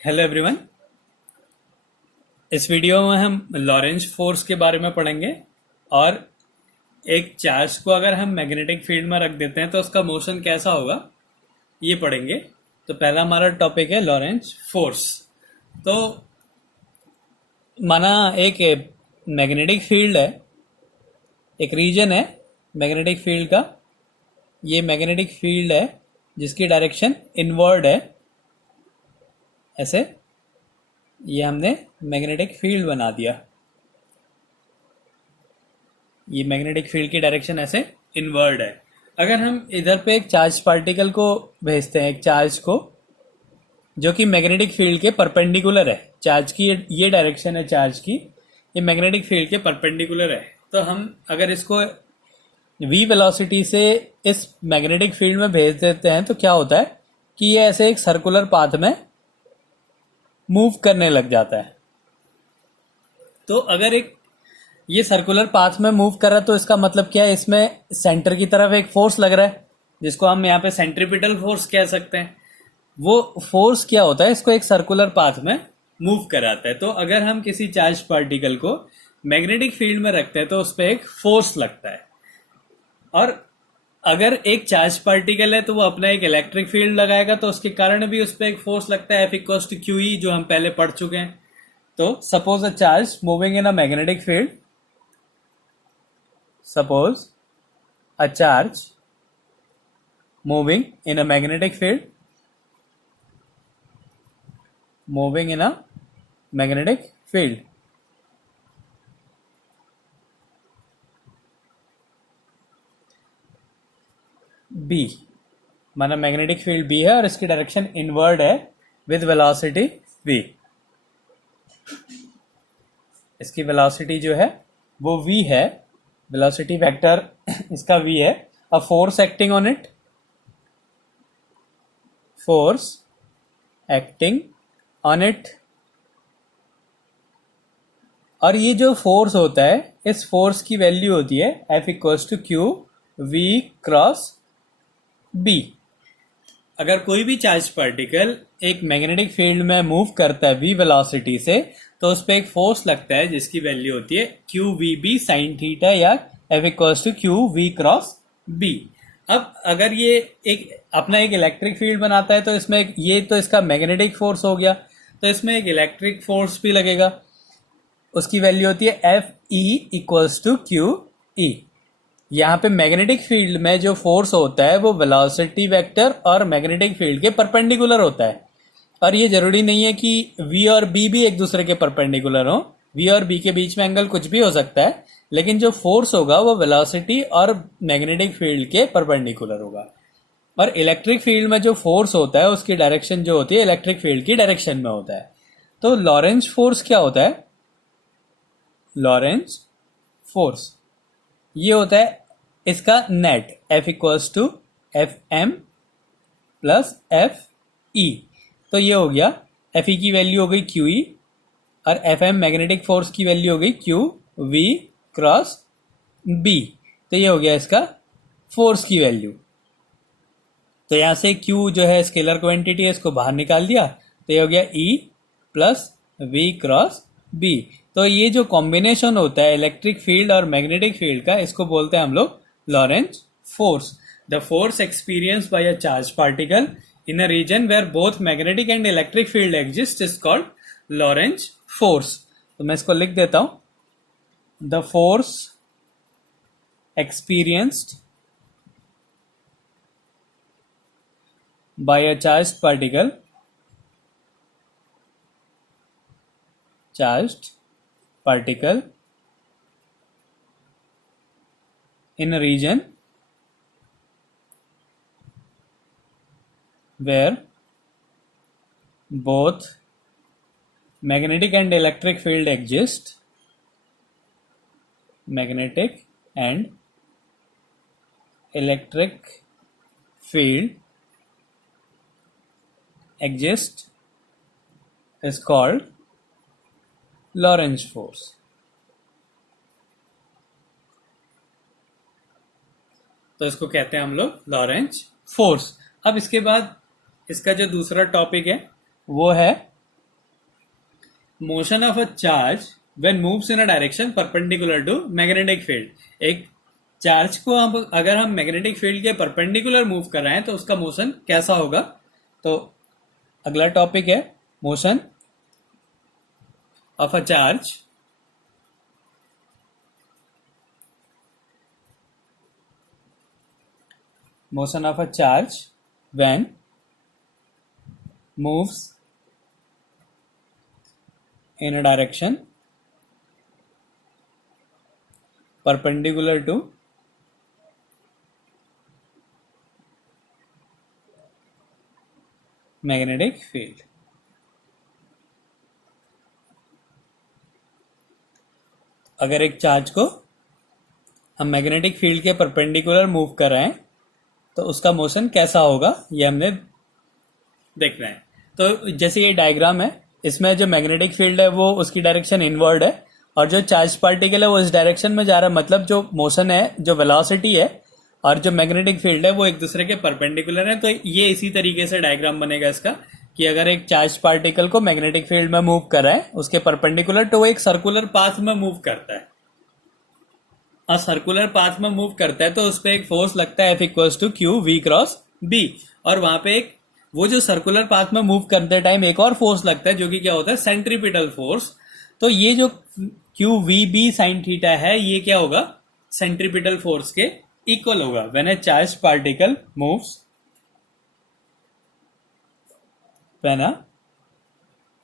Hello everyone. इस video में हम लॉरेंज फोर्स के बारे में पढ़ेंगे और एक चार्ज को अगर हम मैग्नेटिक फील्ड में रख देते हैं तो उसका मोशन कैसा होगा ये पढ़ेंगे। तो पहला हमारा टॉपिक है लॉरेंज फोर्स। तो माना एक मैग्नेटिक फील्ड है, एक रीजन है मैग्नेटिक फील्ड का। ये मैग्नेटिक फील्ड है जिसकी डायरेक्शन इनवर्ड है। ऐसे ये हमने मैग्नेटिक फील्ड बना दिया। ये मैग्नेटिक फील्ड की डायरेक्शन ऐसे इनवर्ड है। अगर हम इधर पे एक चार्ज पार्टिकल को भेजते हैं, एक चार्ज को जो कि मैग्नेटिक फील्ड के परपेंडिकुलर है, चार्ज की ये डायरेक्शन है चार्ज की, ये मैग्नेटिक फील्ड के परपेंडिकुलर है। तो हम अगर इसको v वेलोसिटी से इस मैग्नेटिक फील्ड में भेज देते हैं तो क्या होता है कि ये ऐसे एक सर्कुलर पाथ में मूव करने लग जाता है। तो अगर एक ये सर्कुलर पाथ में मूव कर रहा है तो इसका मतलब क्या है, इसमें सेंटर की तरफ एक फोर्स लग रहा है जिसको हम यहाँ पे सेंट्रीपिटल फोर्स कह सकते हैं। वो फोर्स क्या होता है, इसको एक सर्कुलर पाथ में मूव कराता है। तो अगर हम किसी चार्ज पार्टिकल को मैग्नेटिक फील्ड में रखते हैं तो उस पर एक फोर्स लगता है। और अगर एक चार्ज पार्टिकल है तो वो अपना एक इलेक्ट्रिक फील्ड लगाएगा तो उसके कारण भी उस पर एक फोर्स लगता है, F=QE, जो हम पहले पढ़ चुके हैं। तो suppose a charge moving in a magnetic field, suppose a charge moving in a magnetic field, moving in a magnetic field, B, माना मैग्नेटिक फील्ड B है और इसकी डायरेक्शन इनवर्ड है विद वेलोसिटी V। इसकी वेलोसिटी जो है वो V है, वेलोसिटी वेक्टर इसका V है। A force acting on it, force acting on it. और ये जो फोर्स होता है, इस फोर्स की वैल्यू होती है F=Q V×B। अगर कोई भी चार्ज पार्टिकल एक मैग्नेटिक फील्ड में मूव करता है v वेलोसिटी से तो उस पर एक फोर्स लगता है जिसकी वैल्यू होती है QVB sin थीटा या F=QV×B। अब अगर ये एक अपना एक इलेक्ट्रिक फील्ड बनाता है तो इसमें ये तो इसका मैग्नेटिक फोर्स हो गया, तो इसमें एक इलेक्ट्रिक फोर्स भी लगेगा। उसकी वैल्यू होती है Fe=QE। यहाँ पे मैग्नेटिक फील्ड में जो फोर्स होता है वो वेलोसिटी वेक्टर और मैग्नेटिक फील्ड के परपेंडिकुलर होता है। और ये जरूरी नहीं है कि V और B भी एक दूसरे के परपेंडिकुलर हो, V और B के बीच में एंगल कुछ भी हो सकता है, लेकिन जो फोर्स होगा वो वेलोसिटी और मैग्नेटिक फील्ड के परपेंडिकुलर होगा। और इलेक्ट्रिक फील्ड में जो फोर्स होता है उसकी डायरेक्शन जो होती है इलेक्ट्रिक फील्ड की डायरेक्शन में होता है। तो लॉरेंज फोर्स क्या होता है? लॉरेंज फोर्स ये होता है इसका नेट F=FM+FE। तो ये हो गया, Fe की वैल्यू हो गई QE और Fm मैग्नेटिक फोर्स की वैल्यू हो गई QV×B। तो ये हो गया इसका फोर्स की वैल्यू। तो यहां से Q जो है स्केलर क्वांटिटी है, इसको बाहर निकाल दिया तो ये हो गया E+V×B। तो ये जो कॉम्बिनेशन होता है इलेक्ट्रिक फील्ड और मैग्नेटिक फील्ड का, इसको बोलते हैं हम लोग Lorentz force. The force experienced by a charge particle in a region where both magnetic and electric field exist is called Lorentz force. तो मैं इसको लिख देता हूं, the force experienced by a charge particle, charged particle in a region where both magnetic and electric field exist, magnetic and electric field exist is called Lorentz force. तो इसको कहते हैं हम लोग लॉरेंज फोर्स। अब इसके बाद इसका जो दूसरा टॉपिक है वो है motion of a charge when moves in a direction perpendicular to magnetic field. एक चार्ज को हम अगर हम मैग्नेटिक फील्ड के परपेंडिकुलर मूव कर रहे हैं तो उसका मोशन कैसा होगा। तो अगला टॉपिक है motion of a charge motion of a charge when moves in a direction perpendicular to magnetic field। अगर एक चार्ज को हम मैग्नेटिक फील्ड के परपेंडिकुलर मूव कर रहे हैं तो उसका मोशन कैसा होगा ये हमने देखना है। तो जैसे ये डायग्राम है, इसमें जो मैग्नेटिक फील्ड है वो उसकी डायरेक्शन इनवर्ड है और जो चार्ज पार्टिकल है वो इस डायरेक्शन में जा रहा है। मतलब जो मोशन है, जो वेलोसिटी है और जो मैग्नेटिक फील्ड है वो एक दूसरे के परपेंडिकुलर है। तो ये इसी तरीके से डायग्राम बनेगा इसका कि अगर एक चार्ज पार्टिकल को मैग्नेटिक फील्ड में मूव कर रहा है उसके परपेंडिकुलर, तो वो एक सर्कुलर पाथ में मूव करता है और सर्कुलर पाथ में मूव करता है तो उस पर एक फोर्स लगता है F=Q_V×B। और वहां पे एक वो जो सर्कुलर पाथ में मूव करते टाइम एक और फोर्स लगता है जो कि क्या होता है, सेंट्रीपिटल फोर्स। तो ये जो QVB sin थीटा है ये क्या होगा, सेंट्रीपिटल फोर्स के इक्वल होगा। When A charge particle moves, when a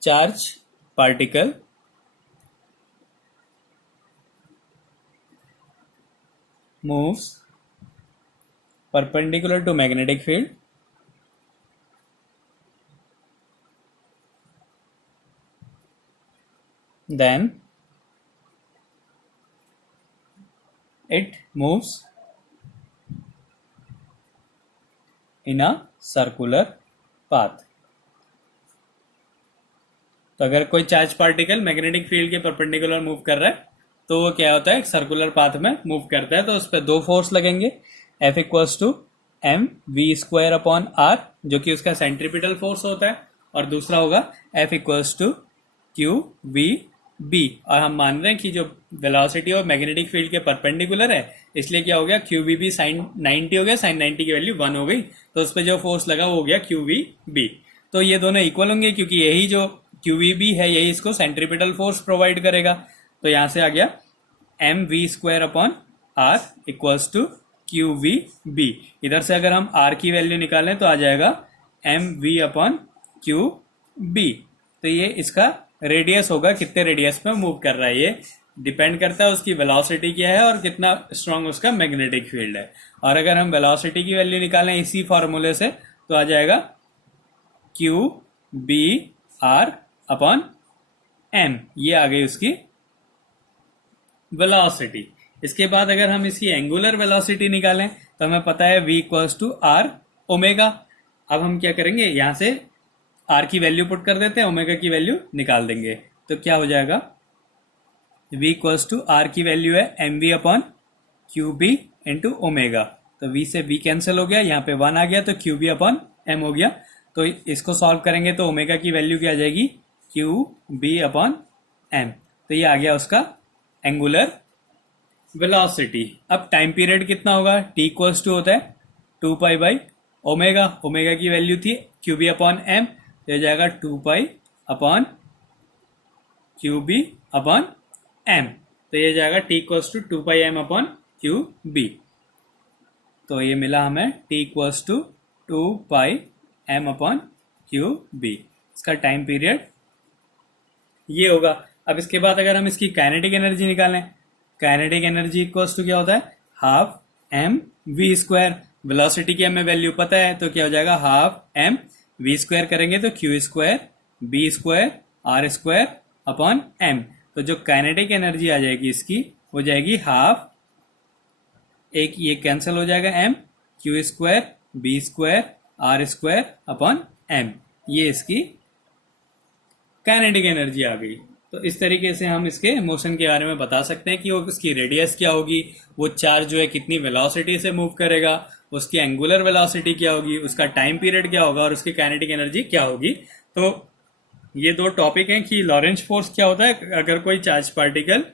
charge particle moves perpendicular to magnetic field, then it moves in a circular path। तो अगर कोई चार्ज पार्टिकल मैग्नेटिक फील्ड के परपेंडिकुलर मूव कर रहा है तो वो क्या होता है, एक सर्कुलर पाथ में मूव करता है। तो उस पर दो फोर्स लगेंगे, F=mv²/r जो कि उसका सेंट्रीपिटल फोर्स होता है और दूसरा होगा F=QVB। और हम मान रहे हैं कि जो वेलोसिटी और मैग्नेटिक फील्ड के परपेंडिकुलर है इसलिए क्या हो गया, QVB sin 90 हो गया, sin 90 की वैल्यू 1 हो गई तो उस पर जो फोर्स लगा वो हो गया QVB। तो ये दोनों इक्वल होंगे क्योंकि यही जो QVB है यही इसको सेंट्रीपिटल फोर्स प्रोवाइड करेगा। तो यहां से आ गया mv²/r =QVB। इधर से अगर हम r की वैल्यू निकालें तो आ जाएगा mv/QB। तो ये इसका रेडियस होगा, कितने रेडियस में मूव कर रहा है ये डिपेंड करता है उसकी वेलोसिटी क्या है और कितना स्ट्रांग उसका मैग्नेटिक फील्ड है। और अगर हम वेलोसिटी की वैल्यू निकालें इसी फॉर्मूले से तो आ जाएगा QBr/m। ये आ गई उसकी वेलोसिटी। इसके बाद अगर हम इसकी एंगुलर वेलोसिटी निकालें तो हमें पता है V=r ओमेगा। अब हम क्या करेंगे, यहां से r की वैल्यू पुट कर देते हैं, ओमेगा की वैल्यू निकाल देंगे। तो क्या हो जाएगा, V=r की वैल्यू है mv/QB इंटू ओमेगा। तो v से v कैंसिल हो गया, यहाँ पे 1 आ गया तो QB/m हो गया। तो इसको सॉल्व करेंगे तो ओमेगा की वैल्यू क्या आ जाएगी, QB/m। तो ये आ गया उसका एंगुलर वेलोसिटी। अब टाइम पीरियड कितना होगा, t होता है 2π/ओमेगा। ओमेगा की वैल्यू थी QB/m, तो हो जाएगा 2π/QB/m। तो ये जाएगा t 2πm/QB। तो ये मिला हमें t 2πm/QB। इसका टाइम पीरियड ये होगा। अब इसके बाद अगर हम इसकी काइनेटिक एनर्जी निकालें, काइनेटिक एनर्जी इक्वल्स टू क्या होता है, हाफ mv²। वेलोसिटी की हमें वैल्यू पता है तो क्या हो जाएगा, हाफ mv² करेंगे तो Q²B²R²/m। तो जो काइनेटिक एनर्जी आ जाएगी इसकी हो जाएगी हाफ, एक ये कैंसिल हो जाएगा m, Q²B²R²/m। ये इसकी काइनेटिक एनर्जी आ गई। तो इस तरीके से हम इसके मोशन के बारे में बता सकते हैं कि वो उसकी रेडियस क्या होगी, वो चार्ज जो है कितनी वेलोसिटी से मूव करेगा, उसकी एंगुलर वेलोसिटी क्या होगी, उसका टाइम पीरियड क्या होगा और उसकी काइनेटिक एनर्जी क्या होगी। तो ये दो टॉपिक हैं कि लॉरेंज फोर्स क्या होता है। अगर कोई चार्ज पार्टिकल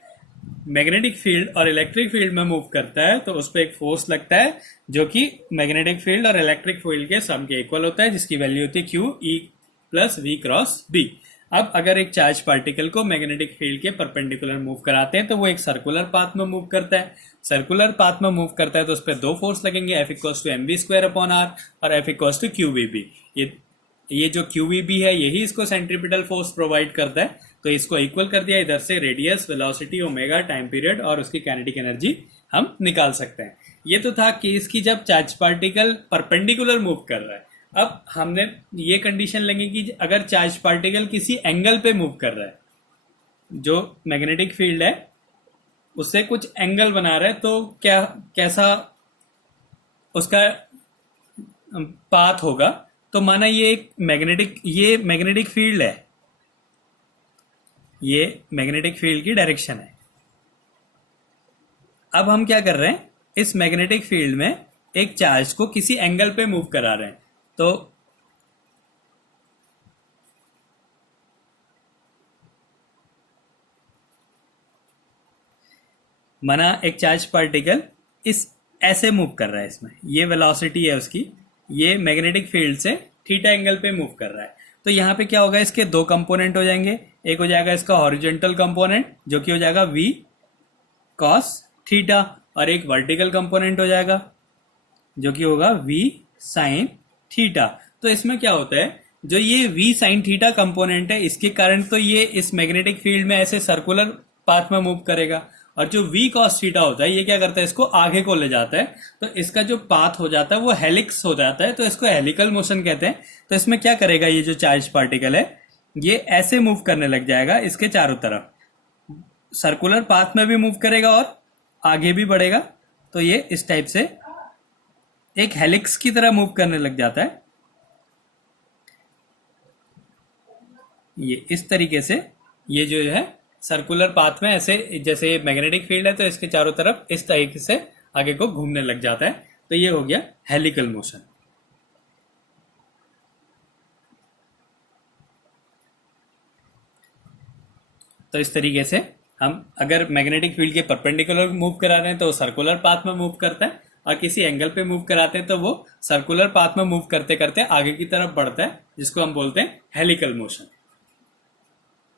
मैग्नेटिक फील्ड और इलेक्ट्रिक फील्ड में मूव करता है तो उस पर एक फोर्स लगता है जो कि मैग्नेटिक फील्ड और इलेक्ट्रिक फील्ड के सम के इक्वल होता है, जिसकी वैल्यू होती है q E plus v cross B. अब अगर एक चार्ज पार्टिकल को मैग्नेटिक फील्ड के परपेंडिकुलर मूव कराते हैं तो वो एक सर्कुलर पाथ में मूव करता है। सर्कुलर पाथ में मूव करता है तो उस पर दो फोर्स लगेंगे, F equals to M V square upon R और F equals to Q V B. ये जो क्यू वी बी है यही इसको सेंट्रीपिटल फोर्स प्रोवाइड करता है। तो इसको इक्वल कर दिया, इधर से radius, velocity, omega, time period और उसकी काइनेटिक एनर्जी हम निकाल सकते हैं। ये तो था केस की जब चार्ज पार्टिकल परपेंडिकुलर मूव कर रहा है। अब हमने ये कंडीशन लेंगे कि अगर चार्ज पार्टिकल किसी एंगल पे मूव कर रहा है, जो मैग्नेटिक फील्ड है उससे कुछ एंगल बना रहा है, तो क्या कैसा उसका पाथ होगा। तो माना ये मैग्नेटिक फील्ड है, ये मैग्नेटिक फील्ड की डायरेक्शन है। अब हम क्या कर रहे हैं, इस मैग्नेटिक फील्ड में एक चार्ज को किसी एंगल पे मूव करा रहे हैं। तो माना एक चार्ज पार्टिकल इस ऐसे मूव कर रहा है, इसमें ये वेलोसिटी है उसकी, ये मैग्नेटिक फील्ड से थीटा एंगल पे मूव कर रहा है। तो यहाँ पे क्या होगा, इसके दो कंपोनेंट हो जाएंगे। एक हो जाएगा इसका हॉरिजॉन्टल कंपोनेंट जो कि हो जाएगा v cos थीटा, और एक वर्टिकल कंपोनेंट हो जाएगा जो कि होगा v sin थीटा। तो इसमें क्या होता है, जो ये v sin थीटा कंपोनेंट है इसके कारण तो ये इस मैग्नेटिक फील्ड में ऐसे सर्कुलर पाथ में मूव करेगा, और जो v cos थीटा होता है ये क्या करता है, इसको आगे को ले जाता है। तो इसका जो पाथ हो जाता है वो हेलिक्स हो जाता है, तो इसको हेलिकल मोशन कहते हैं। तो इसमें क्या करेगा, ये जो चार्ज पार्टिकल है ये ऐसे मूव करने लग जाएगा, इसके चारों तरफ सर्कुलर पाथ में भी मूव करेगा और आगे भी बढ़ेगा। तो ये इस टाइप से एक हेलिक्स की तरह मूव करने लग जाता है। ये इस तरीके से ये जो है सर्कुलर पाथ में ऐसे, जैसे मैग्नेटिक फील्ड है तो इसके चारों तरफ इस तरीके से आगे को घूमने लग जाता है। तो ये हो गया हेलिकल मोशन। तो इस तरीके से हम अगर मैग्नेटिक फील्ड के परपेंडिकुलर मूव करा रहे हैं तो वो सर्कुलर पाथ में मूव करता है, और किसी एंगल पे मूव कराते हैं तो वो सर्कुलर पाथ में मूव करते करते आगे की तरफ बढ़ता है, जिसको हम बोलते हैं हेलिकल मोशन।